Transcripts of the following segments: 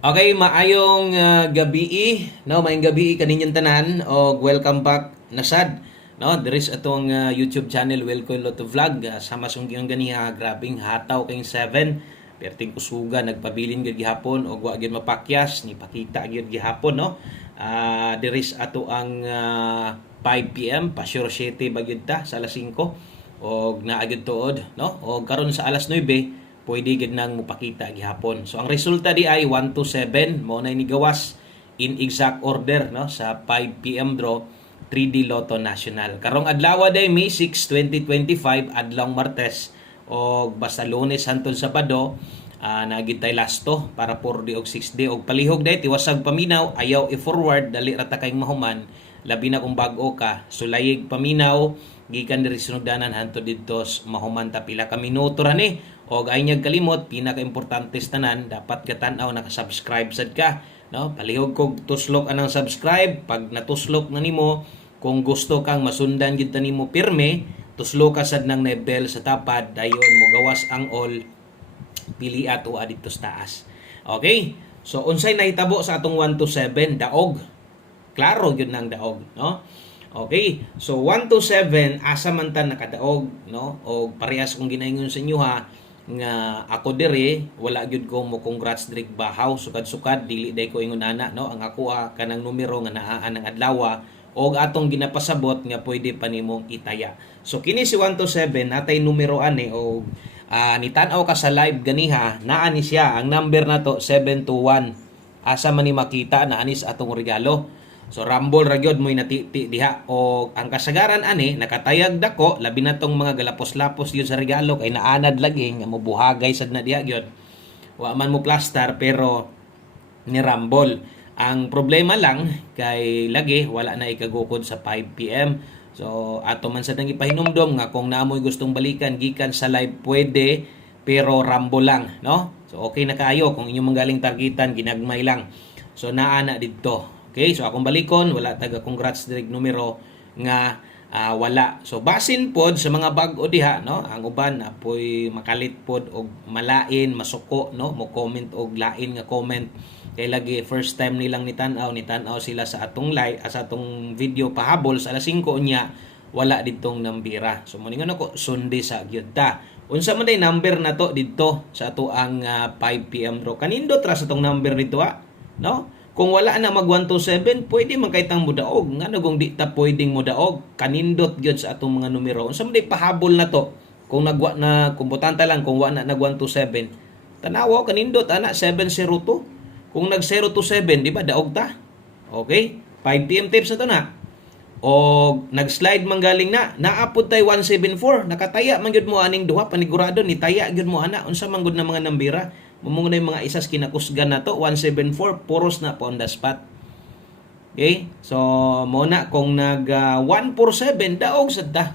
Okay, maayong gabi, no? Maayong gabi kaninyong tanan o welcome back na sad. No, there is atong YouTube channel Welcome Lotto Vlog. Sama sung gyud ganiha grabing hataw kayong 7. Perting kusuga nagpabilin gyud gihapon og wa gyud mapakyas ni pakita gyud gihapon, no. There is ato ang 5 PM pa sure 7 bagyud ta sa alas 5 og naa gyud tuod, no. Og karon sa alas 9 pwede gid nang mupakita gihapon. So ang resulta di ay 1 to 7 mo na ni gawas in exact order, no, sa 5 PM draw 3D Lotto National. Karong adlaw day May 6, 2025 adlawng Martes o basta Lunes hangtod Sabado nagitay lasto para 4D og 6D og palihog day tiwasag paminaw ayaw i-forward dali ra ta kay mahuman labi na kung bag-o ka sulayig paminaw gikan diri sunugdanan hangtod didto mahuman ta pila ka minuto ra ni og ay niyag kalimot pinaka-importante tanan dapat ka tan-aw naka-subscribe sad ka, no. Palihog kog tuslok anang subscribe pag natuslok na nimo kung gusto kang masundan gid nimo pirme tuslo ka sad nang bell sa tapad dayon mo gawas ang all pili ato dito sa taas. Okay? So unsay nahitabo sa atong 1 to 7 daog. Klaro gyud nang daog, no? Okay. So 1 to 7 asa man ta nakadaog, no? Og parehas kung ginaingon sa inyo ha nga ako dire wala gyud ko mo congrats direk bahaw sukad-sukad dili day ko ingon ana, no. Ang ako kanang numero nga naa ng adlaw og atong ginapasabot nga pwede pa nimong itaya. So kini si 1 to 7 natay numero ani o nitan-aw ka sa live ganiha naa ni siya ang number nato 721. Asa man ni makita na anis atong regalo. So rumble ra gyud mo'y natiti diha o ang kasagaran ani nakatayag dako labi na tong mga galapos-lapos gyud sa regalo kay naanad lagi nga mobuhagay sad na diha gyud. Wa man mo plaster pero ni rumble. Ang problema lang kay lagi wala na ikagukod sa 5 PM. So ato man sad nang ipahinumdom nga kung naamoy gustong balikan gikan sa live pwede pero rumble lang, no? So okay na kaayo kung inyong manggaling targetan ginagmay lang. So naa na didto. Okay, so akong balikon, wala taga congrats direct numero nga wala. So basin pod sa mga bag-o diha, no? Ang uban apoy makalit pod og malain, masuko, no? Mo comment og lain nga comment. Kay lagi first time nilang nitan-aw sila sa atong live, sa atong video pahabol sa alas 5 unya, wala ditong nambira. So moningon ako Sunday sa gyud ta. Unsa man day number na to didto sa ato ang 5 PM draw. Kanindot ra sa tong number dito no? Kung wala na mag 1 to 7, pwede man kay tang mudaog. Nga kung di ta pwedeng mudaog, kanindot gyud sa atong mga numero. Unsa man day pahabol na to? Kung nagwa na kumputanta lang kung wala na nag 1 to 7. Tanawa kanindot ana 702. Kung nag 0 to 7, di ba daog ta? Okay? 5 PM tips na to na. O nag-slide man galing na, naapod tay 174. Nakataya man gyud mo aning duha panigurado ni taya gyud mo ana. Unsa man gud na mga nambira? Mumuna yung mga isas kinakusgan na to 174 puros na po on the spot. Okay? So muna kung nag 147 daog sad ta.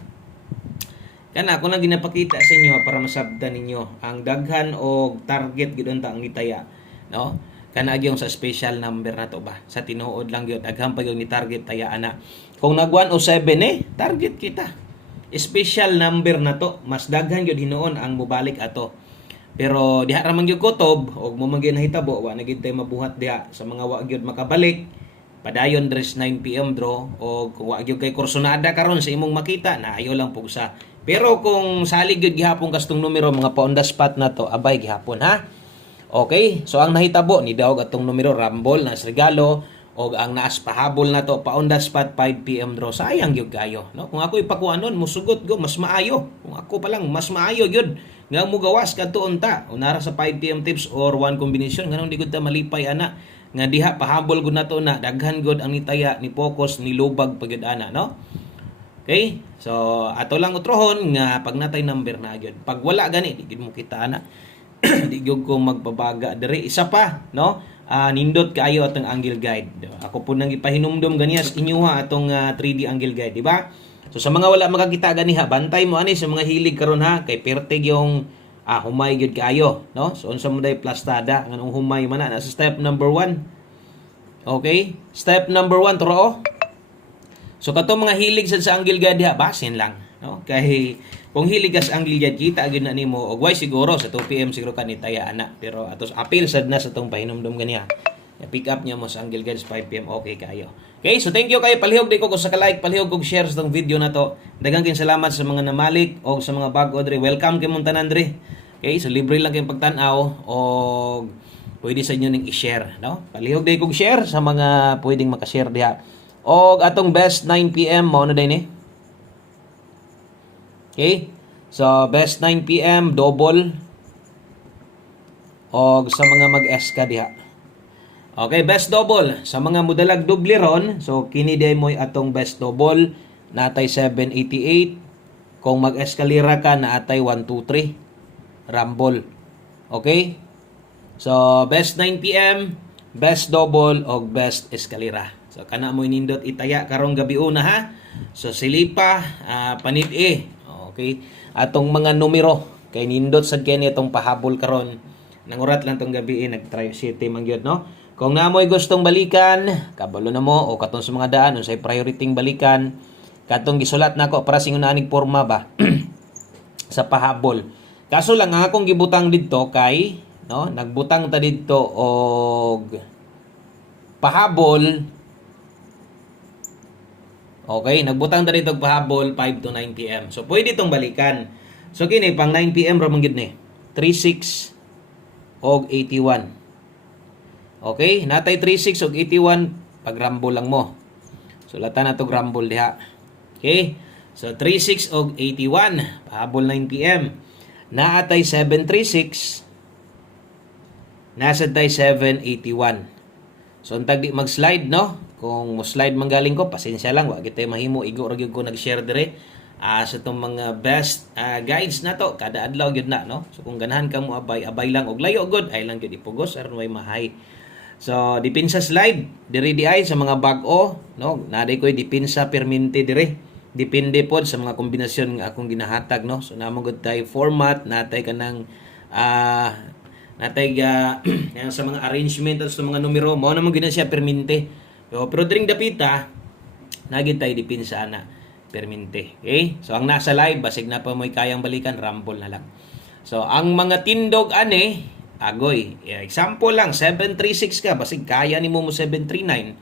Kana ako na ginapakita sa inyo para masabtan ninyo ang daghan o target gid unta ang gitaya, no? Kana gyud sa special number na to ba. Sa tinuod lang gyud daghan pa gyud ni target taya ana. Kung nag 107 target kita. Special number na to, mas daghan gyud hinuon ang mubalik ato. Pero diha ra man gyud kutob og mo man gyud nahitabo wa na gyud tay mabuhat diha sa mga wa gyud makabalik. Padayon dress 9 PM draw og kung wa gyud kay kursonada karon sa imong makita na ayo lang pug sa. Pero kung salig gyud gihapon kastong numero mga pa on the spot na to abay gihapon ha. Okay? So ang nahitabo ni daog atong numero rumble na regalo og ang naas pahabol na to pa on the spot 5 PM draw sayang gyud kayo, no? Kung ako ipakuanon musugot go mas maayo. Kung ako pa lang mas maayo gyud nga mo gawas kadto unta unara sa 5 PM tips or one combination nganong di gud ta malipay ana nga diha pahabol gud nato na daghan gud ang nitaya ni focus ni lubag pagyud ana, no? Okay? So ato lang utrohon nga pag natay number na gyud. Pag wala gani di gid mo kita ana. Di gyud ko magbabaga diri isa pa, no? Nindot kaayo atong angle guide. Ako po nang ipahinumdom ganiya sa inyo atong 3D angle guide, di ba? So sa mga wala makakita ganiha, bantay mo ani sa mga hilig karon ha kay pertig yung humay gyud kaayo, no? So unsa mo day plastada nganong humay man na sa step number 1. Okay? Step number 1 turo. So kato mga hilig sad sa angle guide diha, basin lang. no? Kay kung hiligas ang lilyad kita gyud na nimo og way siguro sa 2 PM siguro kanitaya ana, pero atos apil sad na sa tong pahinumdom ganiya. Pick up niya mo sa Angle Guides 5 PM okay kayo. Okay, so thank you kayo, palihog di ko kung sa ka-like, palihog kog share sa tong video na to. Daghang kin salamat sa mga namalik o sa mga bag-o dre. Welcome kay mong tanan dre. Okay, so libre lang kayong pagtan-aw o pwede sa inyo ning i-share, no? Palihog di kog share sa mga pwedeng maka-share diha. Og atong best 9 PM mo na din eh. Okay? So best 9 PM double og sa mga mag-SK diha. Okay, best double. Sa mga mudalag doble ron, so kini day mo'y atong best double, natay 788. Kung mag-eskalera ka, natay 123. Rumble. Okay? So, best 9 PM, best double, o best eskalera. So, kana mo inindot itaya karong gabi una ha. So, silipa, panit Okay? Atong mga numero, kay nindot sad kay itong pahabol karon. Nangurat lang tong gabi nag-try city man gyud no. Kung namoy gustong balikan, kabalo na mo o katong sa mga daan unsay priority balikan, katong gisulat nako para singon aning porma ba sa pahabol. Kaso lang ang akong gibutang didto kay no, nagbutang ta didto og pahabol. Okay, nagbutang ta didto og pahabol 5 to 9 PM. So pwede itong balikan. So kini pang 9 PM ra man gid ni. 36 og 81. Okay, natay 36 og 81 pag rumble lang mo. Sulatan na to rumble diha. Okay? So 36 og 81 pahabol 9 PM. Naatay 736. Nasa tay 781. So untag di mag-slide no. Kung mo slide manggaling ko, pasensya lang wa kitay mahimo igo ra gyud ko nag-share dire. Sa itong mga best guides na to, kada adlaw gyud na no. So kung ganahan ka mo abay lang og layo good ay lang gyud ipugos aron way mahay. So, dipinsa slide, diri di ay sa mga bag-o, no? Naday ko'y dipinsa permente dire. Depende pod sa mga kombinasyon nga akong ginahatag, no? So, namang good tayo format, natay kanang natay sa mga arrangement at sa mga numero, mo namang gina siya permente. Pero diring dapita, nagit tayo dipinsa na permente. Okay? So, ang nasa live, basig na pa mo'y kayang balikan, rumble na lang. So, ang mga tindog ane, agoy. Example lang, 736 ka, basig kaya nimo mo 739.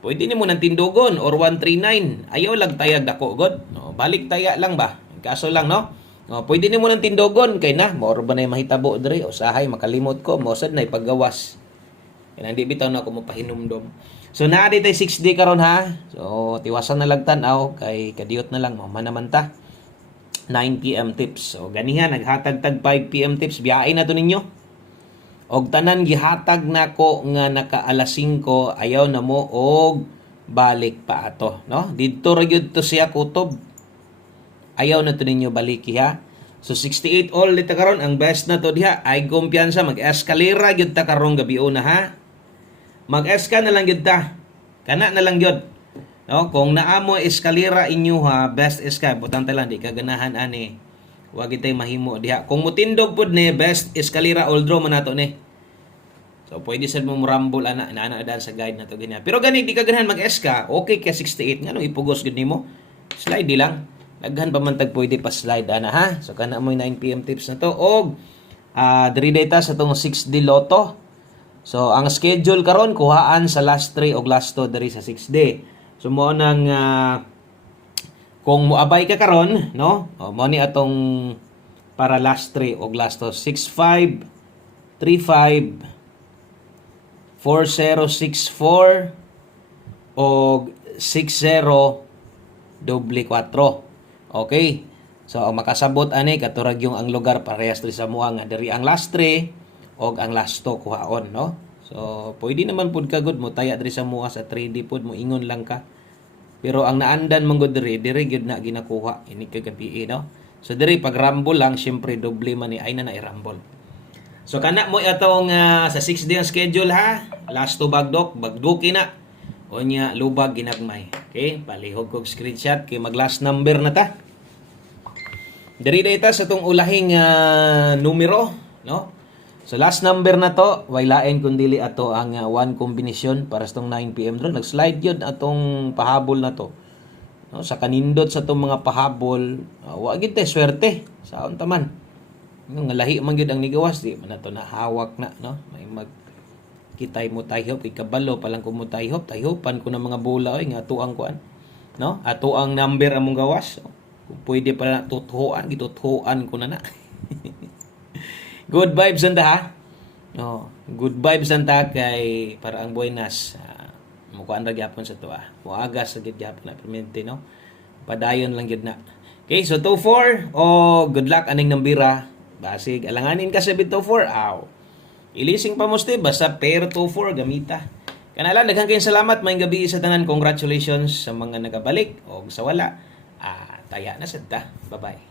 Pwede nimo nang tindogon or 139. Ayaw lang tayag dako god. No, balik taya lang ba? Kaso lang no. No, pwede nimo nang tindogon kay na mao ba nay mahitabo diri usahay makalimot ko mo sad nay paggawas. Kaya hindi bitaw na ako mapahinumdom. So naa di tay 6D karon ha. So tiwasan na lang tan-aw kay kadiyot na lang mo manaman ta. 9 PM tips. So ganihan naghatag tag 5 PM tips biyahe na to ninyo. Og tanan gihatag nako nga naka alas 5 ayaw na mo og balik pa ato no didto ra gyud to siya kutob ayaw na to ninyo baliki ha. So 68 all dito karon ang best na to diha ay kumpiyansa mag-eskalera gyud ta karong gabi una ha. Mag-eska na lang gyud ta kana na lang gyud no kung naamo eskalera inyo ha best eska butang ta lang di ka ganahan ani. Wa gitay mahimo diha. Kung mutindog pud ni best eskalera all draw man nato ni. So pwede sad mo rumble ana daan sa guide nato ganyan. Pero gani di ka ganahan mag-eska, okay ka 68 ngano ipugos gud nimo. Slide di lang. Daghan pa man tag pwede pa slide ana ha. So kana mo 9 PM tips na to og diri data sa tong 6D Lotto. So ang schedule karon kuhaan sa last 3 og last 2 diri sa 6D. So mo nang kung moabay ka karon, no? Mo ni atong para last 3 og last 2 65 35 4064 og 60 doble 4. Okay? So ang makasabot ani katurag yung ang lugar parehas diri sa mua nga diri ang last 3 og ang last 2 kuhaon, no? So pwede naman pud ka gud mo taya diri sa mua sa 3D pud mo ingon lang ka. Pero ang naandan mong god diri gyud na ginakuha ini kagabi no. So diri pag rumble lang syempre doble man ni ay na i-rumble. So kana mo atong sa 6 day ang schedule ha. Last to bagduki na. Onya lubag ginagmay. Okay, palihog kog screenshot kay mag last number na ta. Diri data sa tong ulahing numero no. So last number na to, way lain kundili ato ang one combination para sa tong 9 PM drone. Nag-slide yun atong pahabol na to. no, sa kanindot sa itong mga pahabol, wa gid tay swerte sa taman. Nga lahi man gyud ang nigawas, di man nato nahawak na, no? May kitay mo tayhop, ikabalo palang ko mo tayhop, tayhopan ko ng mga bola oy nga tuang kuan, no? Ato ang number among gawas. Kung pwede pala tutuhuan, gitutuhuan ko na. Good vibes anda ha. No, good vibes anda kay para ang buenas. Mukuan ra gyapon sa tuwa. Muagas sa gid gyapon na permente, no? Padayon lang gyud na. Okay, so 2-4 good luck aning nambira. Basig alanganin ka sa bit 2-4. Ilising pa moste basta pair 2-4 gamita. Kanala daghang kayong salamat maayong gabi sa tanan. Congratulations sa mga nagabalik o sa wala. Taya na sad ta. Bye-bye.